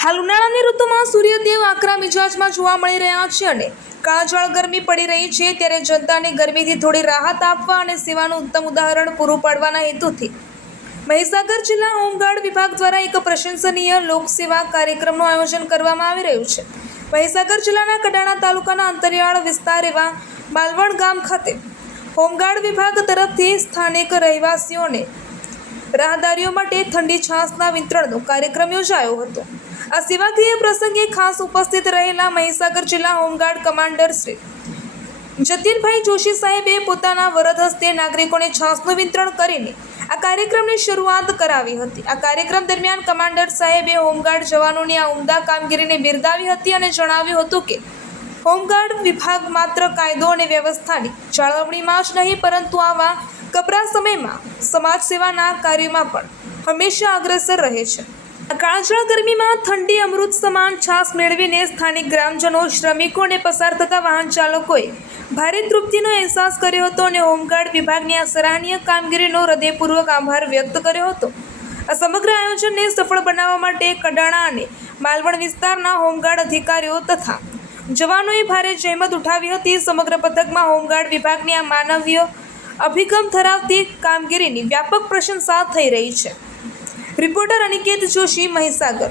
હાલ ઉનાળાની ઋતુમાં સૂર્યદેવ આકરા મિજાજમાં જોવા મળી રહ્યા છે અને કાળઝાળ ગરમી પડી રહી છે, ત્યારે જનતાને ગરમીથી થોડી રાહત આપવા અને સેવાનું ઉત્તમ ઉદાહરણ પૂરું પાડવાના હેતુથી મહીસાગર જિલ્લા હોમગાર્ડ વિભાગ દ્વારા એક પ્રશંસનીય લોકસેવા કાર્યક્રમનું આયોજન કરવામાં આવી રહ્યું છે। મહીસાગર જિલ્લાના કડાણા તાલુકાના અંતરિયાળ વિસ્તાર એવા માલવણ ગામ ખાતે હોમગાર્ડ વિભાગ તરફથી સ્થાનિક રહેવાસીઓને રાહદારીઓ માટે ઠંડી છાશના વિતરણનો કાર્યક્રમ યોજાયો હતો। આ સેવાકીય પ્રસંગે ખાસ ઉપસ્થિત રહેલા મહીસાગર જિલ્લા હોમગાર્ડ કમાન્ડર શ્રી જતીનભાઈ જોશી સાહેબે પોતાના વરદ હસ્તે નાગરિકોને છાશનું વિતરણ કરીને આ કાર્યક્રમની શરૂઆત કરાવી હતી। આ કાર્યક્રમ દરમિયાન કમાન્ડર સાહેબે હોમગાર્ડ જવાનોની આ ઉમદા કામગીરીને બિરદાવી હતી અને જણાવ્યું હતું કે હોમગાર્ડ વિભાગ માત્ર કાયદો અને વ્યવસ્થાની જાળવણીમાં જ નહીં, પરંતુ આવા કપરા સમયમાં સમાજ સેવાના કાર્યોમાં પણ હંમેશા અગ્રેસર રહે છે। કાળઝાળ ગરમીમાં ઠંડી અમૃત સમાન છાશ મેળવીને સ્થાનિક ગ્રામજનો, શ્રમિકો અને પસાર થતા વાહન ચાલકોએ ભારે તૃપ્તિનો અહેસાસ કર્યો હતો અને હોમગાર્ડ વિભાગની આ સરાહનીય કામગીરીનો હૃદયપૂર્વક આભાર વ્યક્ત કર્યો હતો। આ સમગ્ર આયોજનને સફળ બનાવવા માટે કડાણા અને માલવણ વિસ્તારના હોમગાર્ડ અધિકારીઓ તથા જવાનોએ ભારે જહેમત ઉઠાવી હતી। સમગ્ર પથકમાં હોમગાર્ડ વિભાગની આ માનવીય અભિગમ ધરાવતી કામગીરીની વ્યાપક પ્રશંસા થઈ રહી છે। રિપોર્ટર અનિકેત જોશી, મહીસાગર।